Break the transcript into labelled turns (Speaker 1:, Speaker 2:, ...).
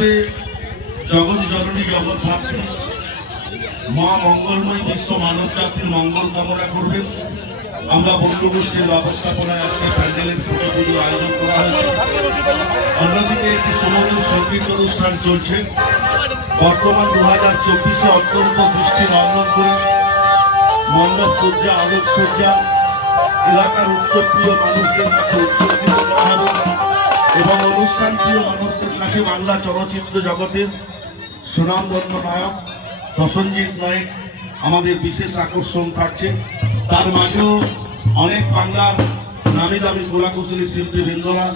Speaker 1: বিশেষভাবে জগৎ জননী জগৎ ধাত্রী মা মঙ্গলময় বিশ্ব মানব জাতির মঙ্গল কামনা করবেন। আমরা বন্ধু গোষ্ঠীর ব্যবস্থাপনায় আজকে প্যান্ডেলের ছোট পুজো আয়োজন করা হয়েছে। অন্যদিকে একটি সমগ্র সংগীত অনুষ্ঠান চলছে। বর্তমান দু হাজার চব্বিশে অত্যন্ত দৃষ্টি নন্দন করে। মণ্ডপ সজ্জা আলোক সজ্জা এলাকার উৎসব প্রিয় মানুষদের করা হবে এবং অনুষ্ঠান, প্রিয় মানুষদের কাছে বাংলা চলচ্চিত্র জগতের সুনাম সুনামধন্য নায়ক প্রসঞ্জিৎ নায়ক আমাদের বিশেষ আকর্ষণ থাকছে। তার মাঝেও অনেক বাংলার নামি দামি গোলাকুশলী শিল্পী বৃন্দরা